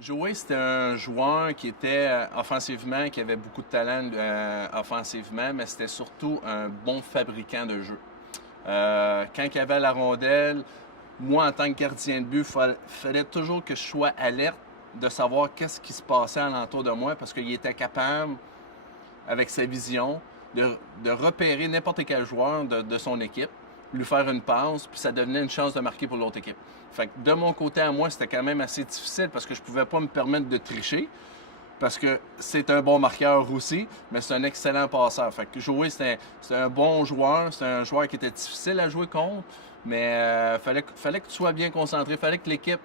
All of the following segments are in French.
Joey, c'était un joueur qui était offensivement, qui avait beaucoup de talent offensivement, mais c'était surtout un bon fabricant de jeu. Quand il avait la rondelle, moi, en tant que gardien de but, il fallait toujours que je sois alerte de savoir qu'est-ce qui se passait alentour de moi parce qu'il était capable, avec sa vision, de repérer n'importe quel joueur de son équipe, lui faire une passe, puis ça devenait une chance de marquer pour l'autre équipe. Fait que de mon côté à moi, c'était quand même assez difficile parce que je pouvais pas me permettre de tricher parce que c'est un bon marqueur aussi, mais c'est un excellent passeur. Fait que jouer, c'est un bon joueur, c'est un joueur qui était difficile à jouer contre, mais fallait que tu sois bien concentré, fallait que l'équipe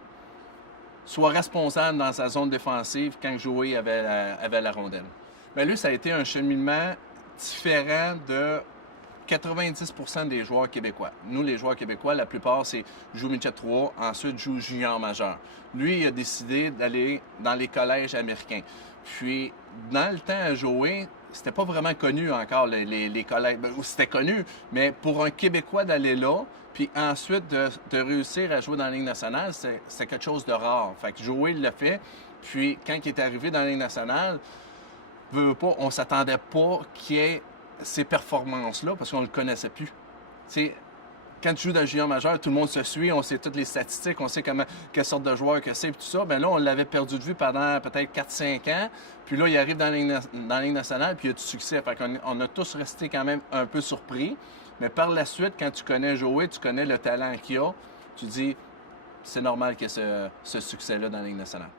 soit responsable dans sa zone défensive quand Joey avait la rondelle. Mais lui, ça a été un cheminement différent de 90% des joueurs québécois. Nous, les joueurs québécois, la plupart, c'est joue Midget 3, ensuite joue junior majeur. Lui, il a décidé d'aller dans les collèges américains. Puis, dans le temps à jouer, c'était pas vraiment connu encore, les collèges. Ben, c'était connu, mais pour un Québécois d'aller là, puis ensuite de réussir à jouer dans la Ligue nationale, c'est quelque chose de rare. Fait que Joey l'a fait. Puis, quand il est arrivé dans la Ligue nationale, on s'attendait pas qu'il y ait ces performances-là parce qu'on ne le connaissait plus. T'sais, quand tu joues dans le junior majeur, tout le monde se suit, on sait toutes les statistiques, on sait quelle sorte de joueur que c'est, et tout ça. Bien là, on l'avait perdu de vue pendant peut-être 4-5 ans. Puis là, il arrive dans la Ligue nationale, puis il a du succès. Fait qu'on a tous resté quand même un peu surpris. Mais par la suite, quand tu connais Joey, tu connais le talent qu'il a, tu dis, c'est normal qu'il y ait ce succès-là dans la Ligue nationale.